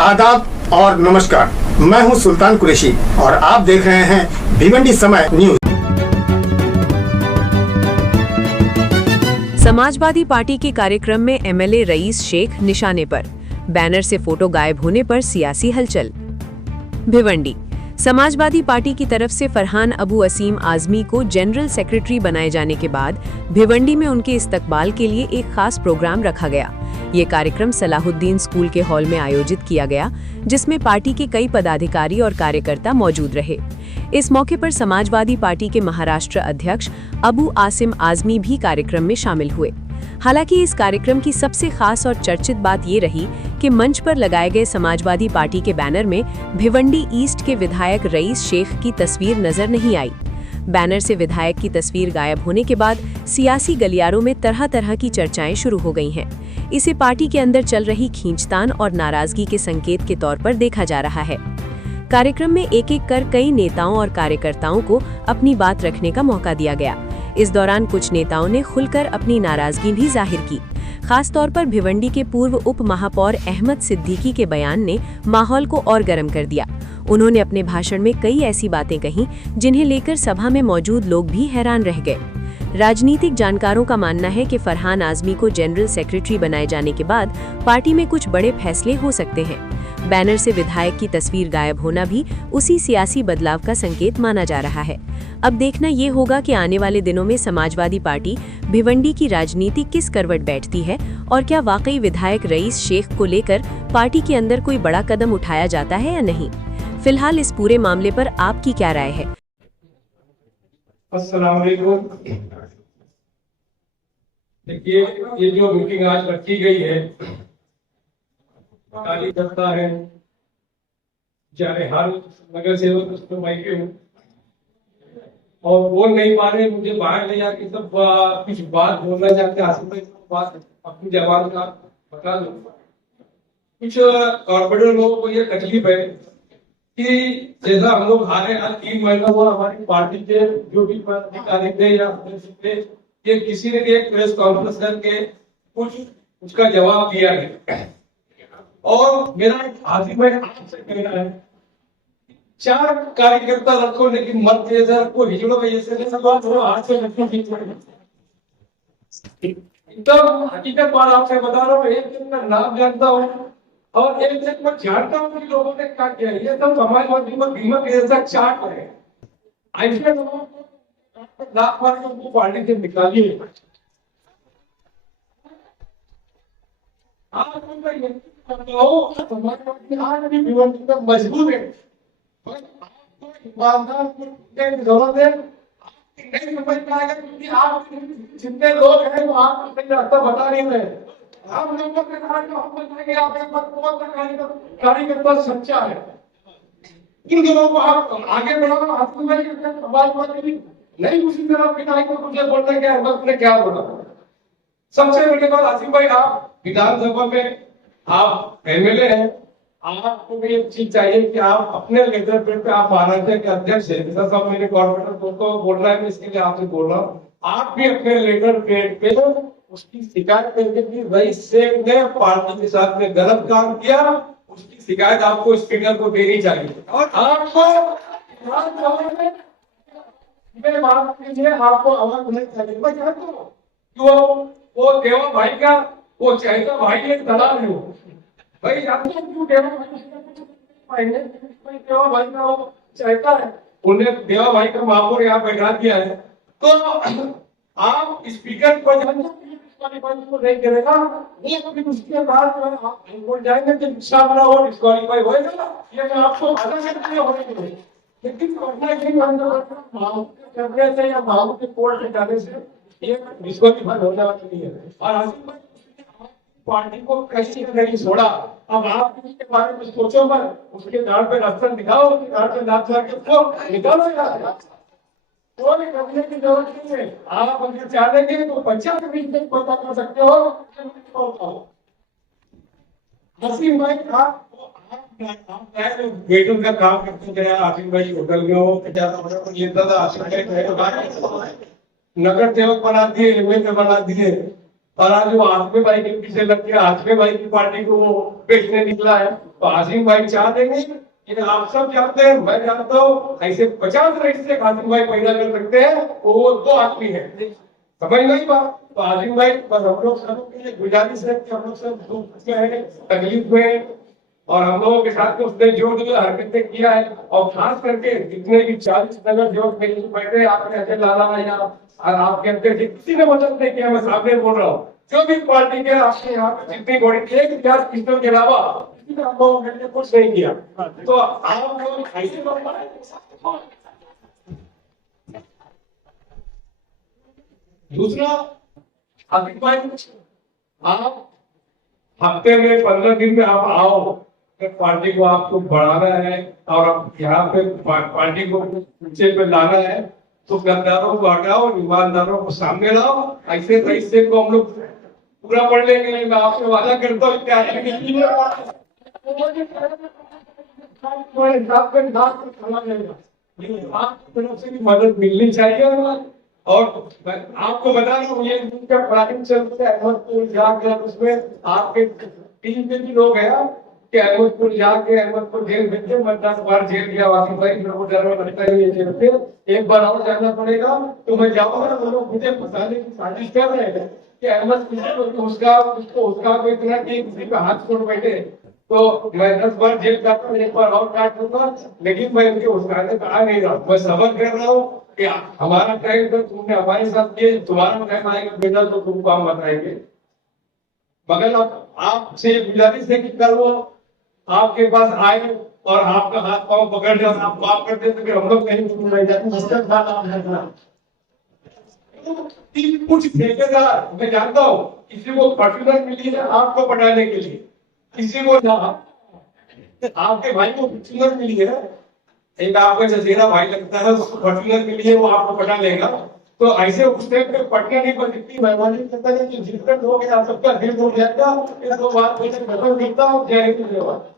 आदाब और नमस्कार। मैं हूं सुल्तान कुरैशी और आप देख रहे हैं भिवंडी समय न्यूज। समाजवादी पार्टी के कार्यक्रम में एमएलए रईस शेख निशाने पर, बैनर से फोटो गायब होने पर सियासी हलचल। भिवंडी समाजवादी पार्टी की तरफ से फरहान अबू असीम आजमी को जनरल सेक्रेटरी बनाए जाने के बाद भिवंडी में उनके इस्तकबाल के लिए एक खास प्रोग्राम रखा गया। ये कार्यक्रम सलाहुद्दीन स्कूल के हॉल में आयोजित किया गया, जिसमें पार्टी के कई पदाधिकारी और कार्यकर्ता मौजूद रहे। इस मौके पर समाजवादी पार्टी के महाराष्ट्र अध्यक्ष अबू आसिम आजमी भी कार्यक्रम में शामिल हुए। हालांकि इस कार्यक्रम की सबसे खास और चर्चित बात ये रही कि मंच पर लगाए गए समाजवादी पार्टी के बैनर में भिवंडी ईस्ट के विधायक रईस शेख की तस्वीर नजर नहीं आई। बैनर से विधायक की तस्वीर गायब होने के बाद सियासी गलियारों में तरह तरह की चर्चाएं शुरू हो गई हैं। इसे पार्टी के अंदर चल रही खींचतान और नाराजगी के संकेत के तौर पर देखा जा रहा है। कार्यक्रम में एक एक कर कई नेताओं और कार्यकर्ताओं को अपनी बात रखने का मौका दिया गया। इस दौरान कुछ नेताओं ने खुलकर अपनी नाराजगी भी जाहिर की। खास तौर पर भिवंडी के पूर्व उप महापौर अहमद सिद्दीकी के बयान ने माहौल को और गर्म कर दिया। उन्होंने अपने भाषण में कई ऐसी बातें कहीं जिन्हें लेकर सभा में मौजूद लोग भी हैरान रह गए। राजनीतिक जानकारों का मानना है कि फरहान आजमी को जनरल सेक्रेटरी बनाए जाने के बाद पार्टी में कुछ बड़े फैसले हो सकते हैं। बैनर से विधायक की तस्वीर गायब होना भी उसी सियासी बदलाव का संकेत माना जा रहा है। अब देखना ये होगा कि आने वाले दिनों में समाजवादी पार्टी भिवंडी की राजनीति किस करवट बैठती है और क्या वाकई विधायक रईस शेख को लेकर पार्टी के अंदर कोई बड़ा कदम उठाया जाता है या नहीं। फिलहाल इस पूरे मामले पर आपकी क्या राय है? अस्सलाम वालेकुम। देखिए, ये जो मीटिंग आज रखी गई है, कार्यकर्ता है, चाहे हाल नगर सेवक उसको बैठे हूँ और बोल नहीं पा रहे, मुझे बाहर ले जाके सब कुछ बात बोलना चाहते हैं। बात अपनी जबान का बता दो। कुछ कॉर्पोरेटर लोगों को ये तकलीफ है कि जैसा हम लोग हारे आज 3 महीना हुआ, हमारी पार्टी के जो भी पदाधिकारी थे या थे, ये किसी ने एक प्रेस कॉन्फ्रेंस करके कुछ उसका जवाब दिया है। और मेरा आसिम भाई आपसे कहना है, 4 कार्यकर्ता रखो लेकिन मत जैसा रखो, हिजड़ो जैसे हाथ से रखो। एकदम हकीकत बात आपसे बता रहा हूँ। एक दिन मैं नाम जानता हूँ और एक दिन मैं जानता हूँ कि लोगों ने क्या किया। ये सब समाजवादी में बीमा के जैसा चार्ट है। ऐसे लोगों को लाख मार के उनको पार्टी से निकालिए। आप मजबूत है, जरूरत है। नहीं समझ पाएगा क्योंकि आप जितने लोग हैं वो आप अपने रास्ता बता नहीं रहे। हम लोगों के कारण जो हम बताएंगे आपका कार्यकर्ता सच्चा है। इन दिनों को आप आगे बढ़ाओ। समाजवादी नहीं उसी तरह पिटाई को मुझे बोलना क्या है, ने क्या बोला। सबसे बड़ी बात आसिम भाई, आप विधानसभा में आप एमएलए हैं, आपको भी एक चीज चाहिए कि आप अपने लेटर पेड पे आप महाराष्ट्र के अध्यक्ष है। जैसा सब मेरे कॉर्पोरेटर को बोलना है, इसके लिए आपसे बोल रहा हूँ। आप भी अपने लेटर पेड पे उसकी शिकायत करके कि रईस शेख ने पार्टी के साथ में गलत काम किया, उसकी शिकायत आपको स्पीकर को देनी चाहिए। और आपको आपको आवाज नहीं चाहिए। मैं चाहता हूँ वो देवा भाई का वो चहता भाई एक दलाल है। भाई आपको क्यों देवा भाई का वो चाहता है, उन्हें देवा भाई का महापौर यहाँ बैठा दिया है। तो आप स्पीकर को नहीं करेगा, उसके बाद बोल जाएंगे कि वो डिस्क्वालीफाई होएगा। ये मैं आपको होने लेकिन करने से या भाव के कोर्ट में जाने से ये डिस्क्वालीफाई होने वाली नहीं है। और पार्टी को कैसी नहीं छोड़ा। अब आप उसके बारे में सोचो मत, उसके दाढ़ पे रास्ता दिखाओ, उसके दाढ़ पे दांत लगा के उसको निकालो। कोई करने की जरूरत नहीं है। आप अगर चाहेंगे तो 50 के बीच में पता कर सकते हो। आसिम भाई आप वेटर का काम करते थे, आसिम भाई होटल में हो लेता था। आसिम भाई नगर सेवक बना दिए, एमएलए बना दिए और आज वो आजमी भाई के पीछे लग के आजमी भाई की पार्टी को वो बेचने निकला है। तो आसिम भाई चाह देंगे कि आप सब जानते हैं, मैं जानता हूँ, ऐसे 50 रईस से आसिम भाई पैदा कर सकते हैं, वो 2 आदमी है। समझ नहीं बात। तो आसिम भाई बस हम लोग सब के लिए गुजारिश है कि हम लोग सब दुख में है, तकलीफ में है, और हम लोगों के साथ में उसने जो जो हरकतें किया है, और खास करके जितने भी 40 नगर जो बैठे आपने अजय लाला या और आपके अंदर किसी ने मदद नहीं किया, मैं सामने बोल रहा हूँ, जो भी पार्टी के आपके यहाँ पे जितनी बड़ी एक इतिहास पिस्तौल के अलावा किसी ने हम लोगों के लिए कुछ नहीं किया। तो आप लोग ऐसे लोग दूसरा आसिफ भाई, आप हफ्ते में 15 दिन में आप आओ, पार्टी को आपको बढ़ाना है और आप यहाँ पे पार्टी को नीचे पे लाना है, तो गद्दारों को हटाओ, ईमानदारों को सामने लाओ। ऐसे तरीके को हम लोग पूरा पढ़ लेंगे। मैं आपसे वादा करता हूँ क्या आपकी तरफ से भी मदद मिलनी चाहिए। और आपको बता रहा हूँ, ये प्राइम चलता है अहमदपुर जाकर, उसमें आपके टीम के भी लोग हैं कि अहमदपुर जाके अहमदपुर जेल भेजे, मैं 10 बार जेल गया, वासिफ भाई लगता है ये जेल पे एक बार और जाना पड़ेगा। तो मैं जाऊंगा, वो लोग मुझे फंसाने की साजिश कर रहे हैं कि अहमद किसी को उसका को इतना कि किसी का हाथ छोड़ बैठे, तो मैं 10 बार जेल जाता हूँ, एक बार और काट दूंगा, लेकिन मैं उनके उसकाने पे आ नहीं रहा। मैं सबर कर रहा हूँ कि हमारा टाइम तो तुमने हमारे साथ किए, तुम्हारा टाइम आएगा बेटा तो तुमको हम बताएंगे। मगर आपसे गुजारिश है कि कल वो आपके पास आए और आपका हाथ पांव पकड़ ले और आप माफ कर दे, तो फिर हम लोग कहीं नहीं जाते। कुछ ठेकेदार मैं जानता हूँ, किसी को पर्टिकुलर मिली है आपको पटाने के लिए, किसी को आपके भाई को पर्टिकुलर मिली है, एक आपका जजीरा भाई लगता है उसको पर्टिकुलर मिली है, वो आपको पटा लेगा। तो ऐसे उस टाइम पे पटने की कोई इतनी मेहरबानी करता है कि जितने लोग हैं सबका दिल हो जाएगा। 2 बात मैं खत्म करता हूँ। जय हिंद, जय भारत।